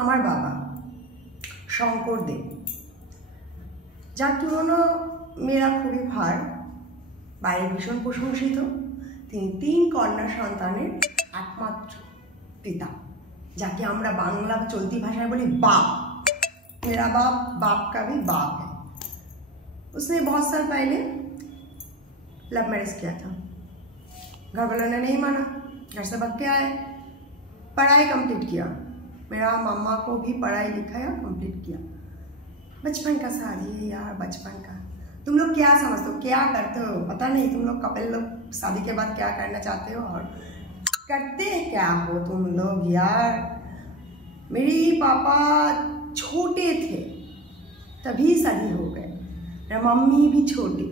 আমার বাবা শঙ্কর দেব, যার তুলনা মেয়েরা খুবই ভার, বাইরে ভীষণ প্রশংসিত। তিনি 3 কন্যা সন্তানের একমাত্র পিতা, যাকে আমরা बांग्ला चलती भाषाएं बोली बाप। मेरा बाप बाप का भी बाप है। उसने बहुत साल पहले लव मैरिज किया था। घर वालों ने नहीं माना, घर से भाग के आए, पढ़ाई कंप्लीट किया। मेरा मम्मा को भी पढ़ाई लिखाया कंप्लीट किया। बचपन का शादी है यार, बचपन का। तुम लोग क्या समझते हो, क्या करते हो पता नहीं। तुम लोग कपल लोग शादी के बाद क्या करना चाहते हो और करते क्या हो तुम लोग यार। मेरे पापा छोटे थे तभी शादी हो गए, मेरा मम्मी भी छोटी।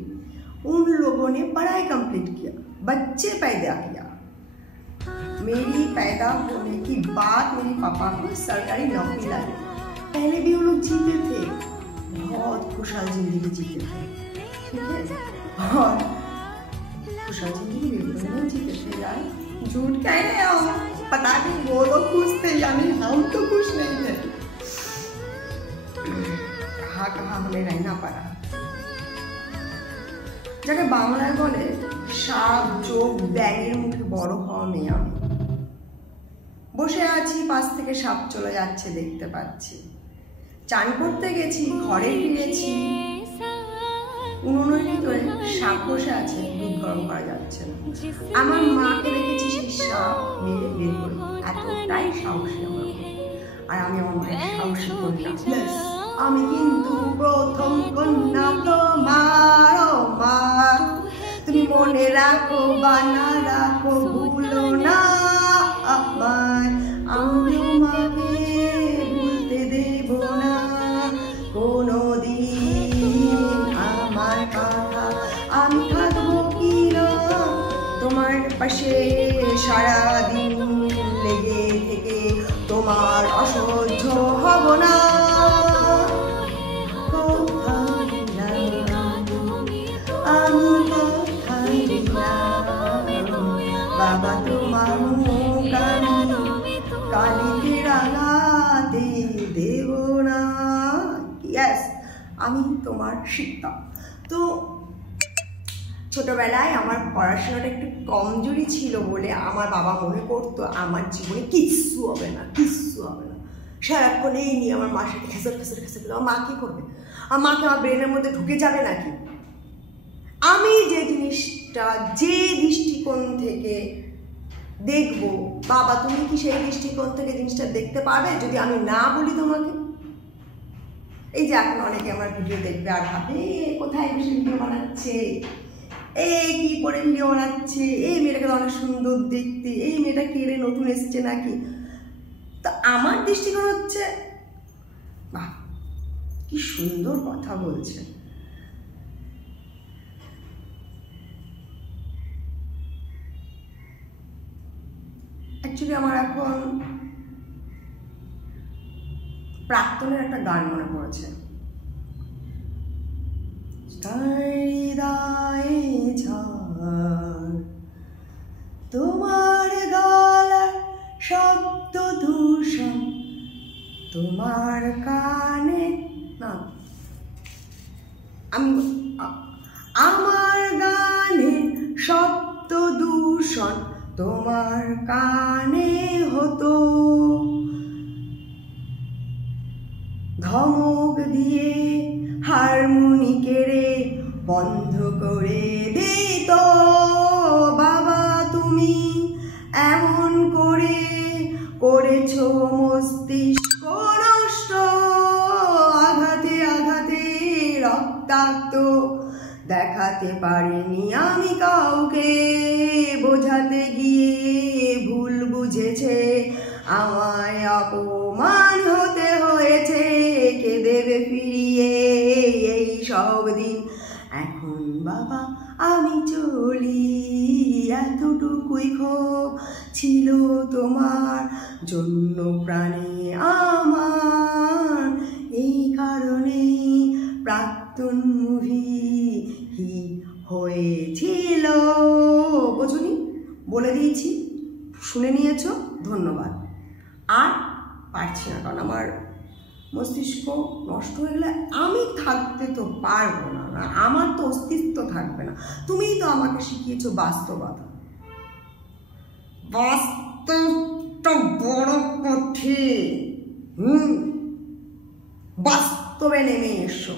उन लोगों ने पढ़ाई कंप्लीट किया, बच्चे पैदा किया। मेरी पैदा होने की बाद मेरे पापा को सरकारी नौकरी लगी। पहले भी वो लोग जीते थे, बहुत खुशहाल जिंदगी जीते थे, ठीक है। और खुशहाल जिंदगी बिल्कुल नहीं जीते थे यार, झूठ कह रहे हो। पता नहीं वो लोग खुश थे यानी हम तो खुश नहीं थे। कहाँ कहाँ हमें रहना पड़ा। যাকে বাংলায় বলে সাপ চোখ ব্যাঙের মুখে বড় হওয়া মেয়ে আমি। বসে আছি, পাশ থেকে সাপ চলে যাচ্ছে দেখতে পাচ্ছি। চান করতে গেছি, ঘরে ফিরেছি, উনুনের ভিতরে সাপ বসে আছে, দুধ গরম করা যাচ্ছে না। আমার মাকে দেখেছি সেই সাপ মেরে বের করে, এতটাই সাহসী আমার। আর আমি আমার মায়ের সাহসী কন্যা। আমি কিন্তু প্রথম কন্যা তোমার, ও মা তুমি মনে রাখো বা না রাখো, ভুলো না আমায়। আমি মাকে ভুলতে দেব না কোনোদিন আমার কথা। আমি থাকবো কি না তোমার পাশে সারাদিন, লেগে থেকে তোমার অসহ্য হব না। বাবা তোমার মুখ আমি কালিতে রাঙাতে দেব না। ইয়েস, আমি তোমার শিক্ষা। তো ছোটবেলায় আমার পড়াশোনাটা একটু কমজোরি ছিল বলে আমার বাবা মনে করতো আমার জীবনে কিচ্ছু হবে না, কিচ্ছু হবে না। সারাক্ষণ এই নিয়ে আমার মার সাথে খেসর খেসর খেসর খেলো। আমার মা কী করবে? আমার মাকে আমার ব্রেনের মধ্যে ঢুকে যাবে নাকি? আমি যে জিনিসটা যে দৃষ্টিকোণ থেকে দেখব, বাবা তুমি কি সেই দৃষ্টিকোণ থেকে জিনিসটা দেখতে পারবে যদি আমি না বলি তোমাকে? এই যে এখন অনেকে আমার ভিডিও দেখবে আর ভাবে কোথায় বসে ভিডিও বানাচ্ছে, এই কি করে ভিডিও বানাচ্ছে, এই মেয়েটাকে অনেক সুন্দর দেখতে, এই মেয়েটা কে রে নতুন এসছে নাকি। তা আমার দৃষ্টিকোণ হচ্ছে বাহ কি সুন্দর কথা বলছে। অ্যাকচুয়ালি আমার এখন প্রাক্তনের একটা গান মনে পড়েছে। তোমার গলার শব্দ দূষণ তোমার কানে না, আমার গানে শব্দ দূষণ তোমার কানে হতো, ধমক দিয়ে হারমোনিকেরে বন্ধ করে দিত। বাবা তুমি এমন করে করেছো মস্তিষ্ক নষ্ট, আঘাতে আঘাতে রক্তাক্ত দেখাতে পারিনি আমি কাউকে, বোঝাতে গিয়ে ভুল বুঝেছে আমায়, অপমান হতে হয়েছে, কে দেবে ফিরিয়ে এই সব দিন। এখন বাবা আমি চলি, এতটুকুই ক্ষোভ ছিল তোমার জন্য প্রাণে আমার, এই কারণে প্রাক্তন মুভি হিট হয়েছিল। বোঝুনি? বলে দিয়েছি, শুনে নিয়েছো, ধন্যবাদ। আর পারছি না, কারণ আমার মস্তিষ্ক নষ্ট হয়ে গেলে আমি থাকতে তো পারবো না, আমার তো অস্তিত্ব থাকবে না। তুমিই তো আমাকে শিখিয়েছো বাস্তবতা। বাস্তবটা বড় কঠিন। বাস্তবে নেমে এসো।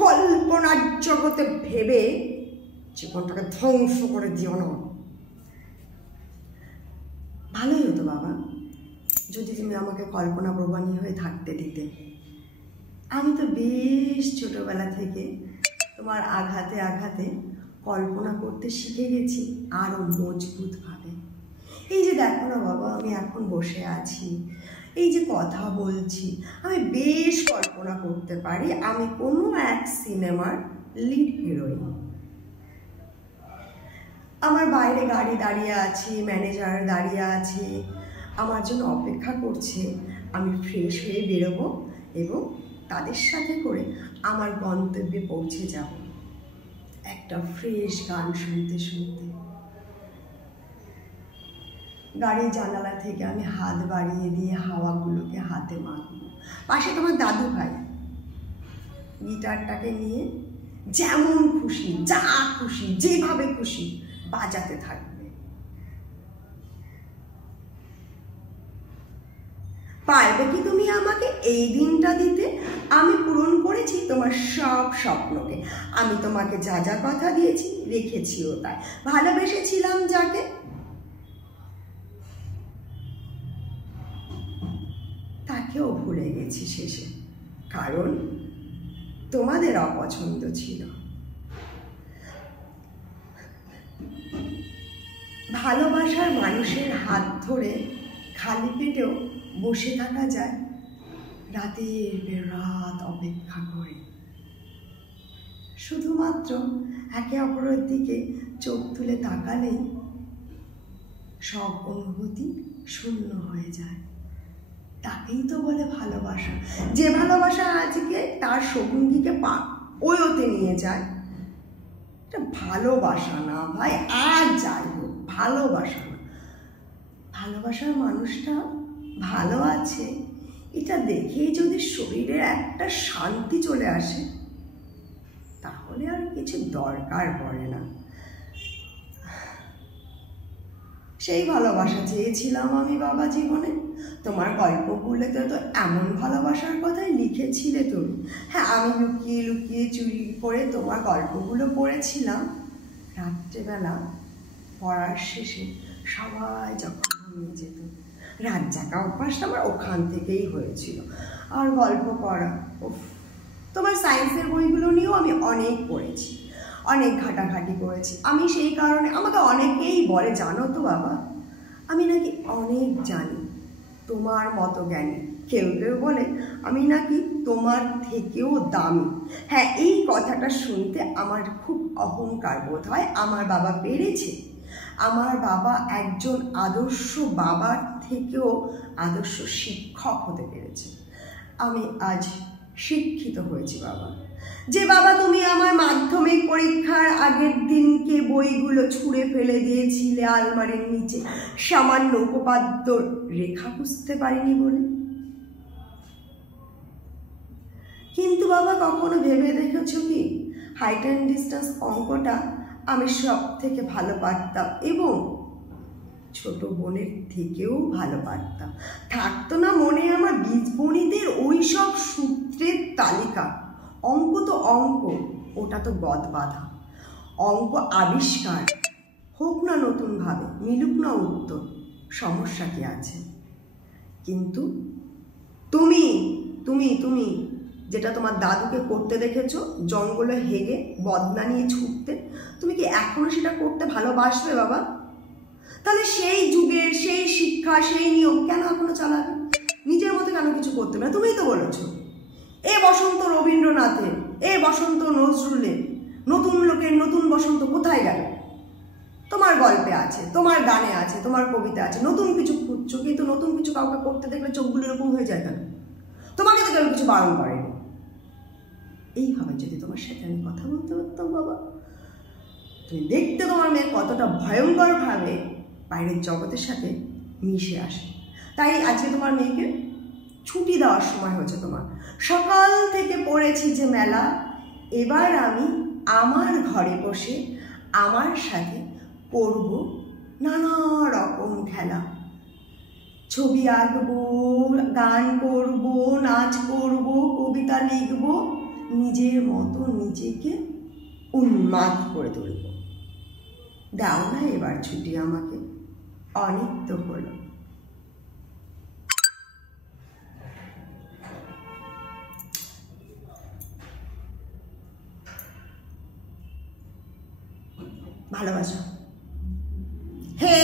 কল্পনার জগতে ভেবে জীবনটাকে ধ্বংস করে দিও না। ভালোই হতো বাবা যদি তুমি আমাকে কল্পনা প্রবাণী হয়ে থাকতে দিতে। আমি তো বেশ ছোটবেলা থেকে তোমার আঘাতে আঘাতে কল্পনা করতে শিখে গেছি আরো মজবুতভাবে। এই যে দেখো না বাবা, আমি এখন বসে আছি, এই যে কথা বলছি, আমি বেশ কল্পনা করতে পারি আমি কোনো এক সিনেমার লিড হিরোইন। আমার বাইরে গাড়ি দাঁড়িয়ে আছে, ম্যানেজার দাঁড়িয়ে আছে, আমার জন্য অপেক্ষা করছে। আমি ফ্রেশ হয়ে বেরোবো এবং তাদের সাথে করে আমার গন্তব্যে পৌঁছে যাব একটা ফ্রেশ গান শুনতে শুনতে। গাড়ির জানালা থেকে আমি হাত বাড়িয়ে দিয়ে হাওয়াগুলোকে হাতে মাখবো। পাশে তোমার দাদু ভাই গিটারটাকে নিয়ে যেমন খুশি, যা খুশি, যেভাবে খুশি বাজাতে থাকবে। পারবে কি তুমি আমাকে এই দিনটা দিতে? আমি পূরণ করেছি তোমার সব স্বপ্নকে। আমি তোমাকে যা যা কথা দিয়েছি রেখেছিও তাই। ভালোবেসেছিলাম যাকে, তাকেও ভুলে গেছি শেষে, কারণ তোমাদের অপছন্দ ছিল। ভালোবাসার মানুষের হাত ধরে খালি পেটেও বসে থাকা যায় রাতের পর রাত অপেক্ষা করে। শুধুমাত্র একে অপরের দিকে চোখ তুলে তাকালেই সব অনুভূতি শূন্য হয়ে যায়। তাকেই তো বলে ভালোবাসা। যে ভালোবাসা আজকে তার সঙ্গীকে ওতে নিয়ে যায়, এটা ভালোবাসা না ভাই। আর যাই হোক, ভালোবাসা না। ভালোবাসার মানুষটা ভালো আছে এটা দেখেই যদি শরীরে একটা শান্তি চলে আসে, তাহলে আর কিছু দরকার পড়ে না। সেই ভালোবাসা চেয়েছিলাম আমি বাবা জীবনে। তোমার গল্পগুলোতে তো এমন ভালোবাসার কথাই লিখেছিলে তুমি। হ্যাঁ, আমি লুকিয়ে লুকিয়ে চুরি করে তোমার গল্পগুলো পড়েছিলাম রাত্রেবেলা। পড়ার শেষে সবাই যখন ঘুমিয়ে যেত, রাত জাগা অভ্যাসটা আমার ওখান থেকেই হয়েছিল। আর গল্প পড়া, তোমার সায়েন্সের বইগুলো নিয়েও আমি অনেক পড়েছি, অনেক ঘাটাঘাটি করেছি। আমি সেই কারণে আমাকে অনেকেই বলে, জানো তো বাবা আমি নাকি অনেক জানি, তোমার মতো জ্ঞানী। কেউ কেউ বলে আমি নাকি তোমার থেকেও দামি। হ্যাঁ, এই কথাটা শুনতে আমার খুব অহংকার বোধ হয়। আমার বাবা পেরেছে। আমার বাবা একজন আদর্শ বাবার থেকেও আদর্শ শিক্ষক হতে পেরেছে। আমি আজ শিক্ষিত হয়েছি বাবা। যে বাবা তুমি আমার মাধ্যমিক পরীক্ষার আগের দিনকে বইগুলো ছুঁড়ে ফেলে দিয়েছিলে আলমারির নিচে সামান্য উপপাদ্য রেখা বুঝতে পারিনি বলে। কিন্তু বাবা কখনো ভেবে দেখেছো কি, হাইট অ্যান্ড ডিস্টেন্স অঙ্কটা আমি সব থেকে ভালো পারতাম এবং ছোট বোনের থেকেও ভালো পারতাম। থাকতো না মনে আমার বীজগণিতের ওই সব সূত্রের তালিকা। অঙ্ক তো অঙ্ক, ওটা তো গদ বাঁধা। অঙ্ক আবিষ্কার হোক না নতুনভাবে, মিলুক না উত্তর, সমস্যা কি আছে? কিন্তু তুমি তুমি তুমি যেটা তোমার দাদুকে করতে দেখেছো, জঙ্গলে হেগে বদনা নিয়ে ছুটতে, তুমি কি এখনো সেটা করতে ভালোবাসবে বাবা? তাহলে সেই যুগের সেই শিক্ষা সেই নিয়ম কেন এখনো চালাবে? নিজের মতো কেন কিছু করতে না? তুমিই তো বলেছো এ বসন্ত রবীন্দ্রনাথের, এ বসন্ত নজরুলের, নতুন লোকের নতুন বসন্ত কোথায় গেল? তোমার গল্পে আছে, তোমার গানে আছে, তোমার কবিতা আছে, নতুন কিছু খুঁজছো, কিন্তু নতুন কিছু কাউকে করতে দেখলে চোখগুলো এরকম হয়ে যায় কেন? তোমাকে তো কেউ কিছু বারণ করেনি। এইভাবে যদি তোমার সাথে আমি কথা বলতে পারতাম বাবা, তুমি দেখতে তোমার মেয়ে কতটা ভয়ঙ্করভাবে বাইরের জগতের সাথে মিশে আসে। তাই আজকে তোমার মেয়েকে ছুটি দেওয়ার সময় হচ্ছে তোমার। সকাল থেকে পড়েছি যে মেলা, এবার আমি আমার ঘরে বসে আমার সাথে করব নানা রকম খেলা। ছবি আঁকবো, গান করব, নাচ করব, কবিতা লিখব, নিজের মতো নিজেকে উন্মাদ করে তুলব। দাও না এবার ছুটি আমাকে, অনেক তো হলো। ভালোবাসা। হে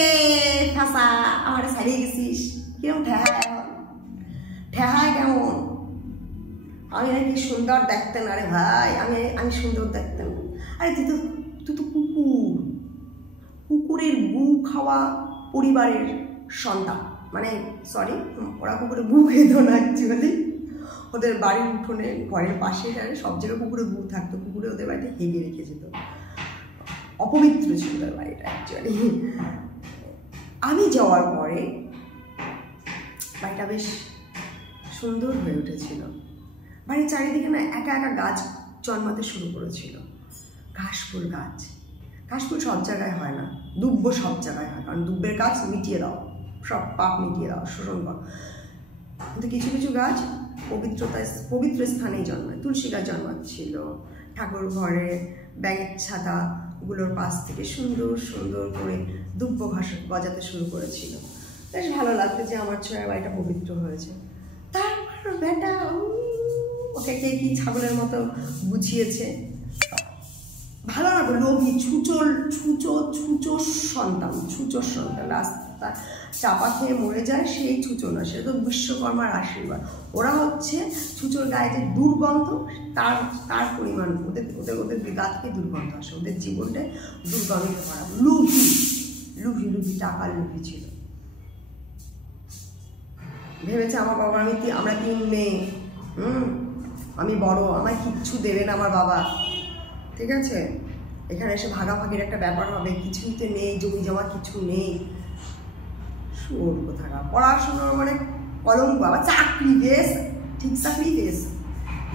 ফাঁসা, আমার ছাড়িয়ে গেছিস, কিরম ঠেহায় কেমন? আমি নাকি সুন্দর দেখতেন? আরে ভাই, আমি সুন্দর দেখতেন? আরে তুই তো কুকুরের গু খাওয়া পরিবারের সন্তান। মানে সরি, ওরা কুকুরের গু খেত না অ্যাকচুয়ালি। ওদের বাড়ির উঠোনে ঘরের পাশে সব জায়গায় কুকুরের গু থাকতো, কুকুরে ওদের বাড়িতে হেগে রেখে যেত। অপবিত্র ছিল ওদের বাড়িটা অ্যাকচুয়ালি। আমি যাওয়ার পরে বাড়িটা বেশ সুন্দর হয়ে উঠেছিল। বাড়ির চারিদিকে না একা একা গাছ জন্মাতে শুরু করেছিল। ঘাসফুল গাছ, ঘাসফুল সব জায়গায় হয় না, দুব্ব সব জায়গায় হয়, কারণ দুব্বের গাছ মিটিয়ে দাও, সব পাপ মিটিয়ে দাও, শোষণ কর। কিন্তু কিছু কিছু গাছ পবিত্র স্থানেই জন্মায়। তুলসী গাছ জন্মাচ্ছিল ঠাকুর ঘরে, ব্যাঙের ছাতাগুলোর পাশ থেকে সুন্দর সুন্দর করে দুব্ব ঘাস গজাতে শুরু করেছিল। বেশ ভালো লাগতো যে আমার ছোঁয়ার বাড়িটা পবিত্র হয়েছে। তারপর বেটা ওকে কে কি ছাগলের মতো বুঝিয়েছে, ভালো লাগলো। লোভী ছুঁচোর সন্তান, রাস্তা চাপা খেয়ে মরে যায় সেই ছুঁচো না, সে তো বিশ্বকর্মার আশীর্বাদ। ওরা হচ্ছে ছুঁচোর গায়ে যে দুর্গন্ধ, তার পরিমাণ ওদের গা থেকে দুর্গন্ধ আসে, ওদের জীবনটায় দুর্গন্ধ করা। লুভি টাকার লুভি ছিল। ভেবেছে আমার বাবা, আমরা 3 মেয়ে, আমি বড়, আমায় কিচ্ছু দেবে না আমার বাবা, ঠিক আছে? এখানে এসে ভাগাভাগির একটা ব্যাপার হবে, কিছুই তো নেই, জমি জমা কিছু নেই। শুয়োর কোথাকার, পড়াশোনার মানে কলঙ্ক, আবার চাকরি বেশ, ঠিক চাকরি বেশ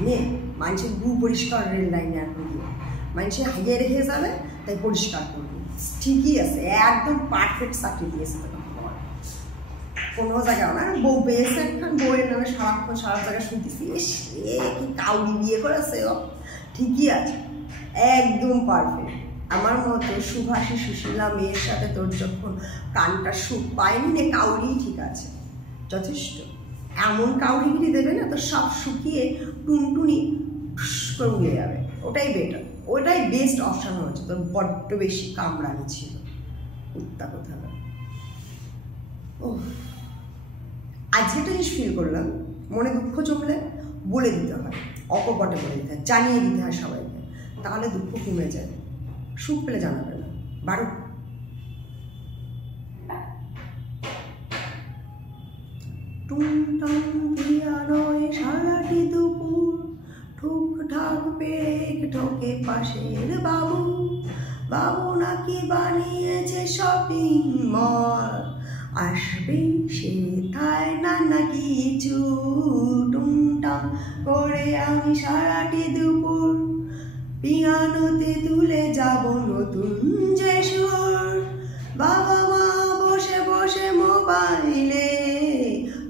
নে। মানুষের গু পরিষ্কার রেল লাইনে এখন গিয়ে মানুষে হাইয়ে রেখে যাবে, তাই পরিষ্কার করবে। ঠিকই আছে, একদম পারফেক্ট চাকরি দিয়েছে তখন কোনো জায়গায় না। বউ পেয়েছে, বউয়ের নামে সারাক্ষণ সারা জায়গায় শুনতেছি, সে কি কাউরি বিয়ে করেছে, ঠিকই আছে, একদম পারফেক্ট। আমার মতো সুভাষী সুশীলা মেয়ের সাথে তোর যখন কানটা সুখ পায়নি রে, কাউরি ঠিক আছে, যথেষ্ট। এমন কাউরিগিরি দেবে না তো সব শুকিয়ে টুনটুনি করে উড়ে যাবে, ওটাই বেটার, ওটাই বেস্ট অপশান হচ্ছে। তোর বড্ড বেশি কামড়ানি ছিল, উত্তা কোথা। ও আজকে একটা জিনিস ফিল করলাম, মনে দুঃখ জমলে বলে দিতে হয়, অকপটে বলে দিতে হয়, জানিয়ে দিতে হয় সবাইকে, তাহলে দুঃখ কমে যায়। সুখ পেলে জানাবে না, বারো। টুংটাং পিয়ানোয় সারাটি দুপুর ঠুক ঠাক পেক ঠোকে পাশের বাবু নাকি বানিয়েছে শপিং মল, আসবে সে তাই নানা কিছু। টুংটাং করে আমি সারাটি দুপুর পিয়ানোতে তুলে যাব নতুন যে সুর। বাবা মা বসে বসে মোবাইলে,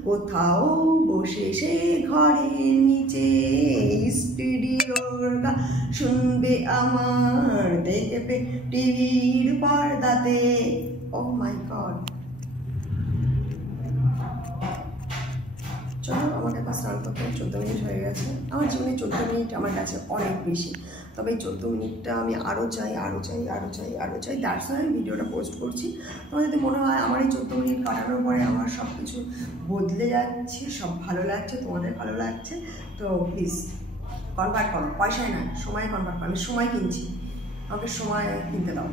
কোথাও বসে সে ঘরের নিচে স্টুডিওর গান শুনবে আমার দেখবে টিভির পর্দাতে। ও মাই গড, চলো আমাকে কাছে স্নান করতে 14 মিনিট হয়ে গেছে। আমার জীবনে 14 মিনিট আমার কাছে অনেক বেশি, তবে এই 14 মিনিটটা আমি আরও চাই। দ্যাটস ওয়াই আমি ভিডিওটা পোস্ট করছি। তোমার যদি মনে হয় আমার এই 14 মিনিট কাটানোর পরে আমার সব কিছু বদলে যাচ্ছে, সব ভালো লাগছে, তোমাদের ভালো লাগছে, তো প্লিজ কনভার্ট করো। পয়সায় না, সময় কনভার্ট করো। আমি সময় কিনছি, আমাকে সময় কিনতে দাও।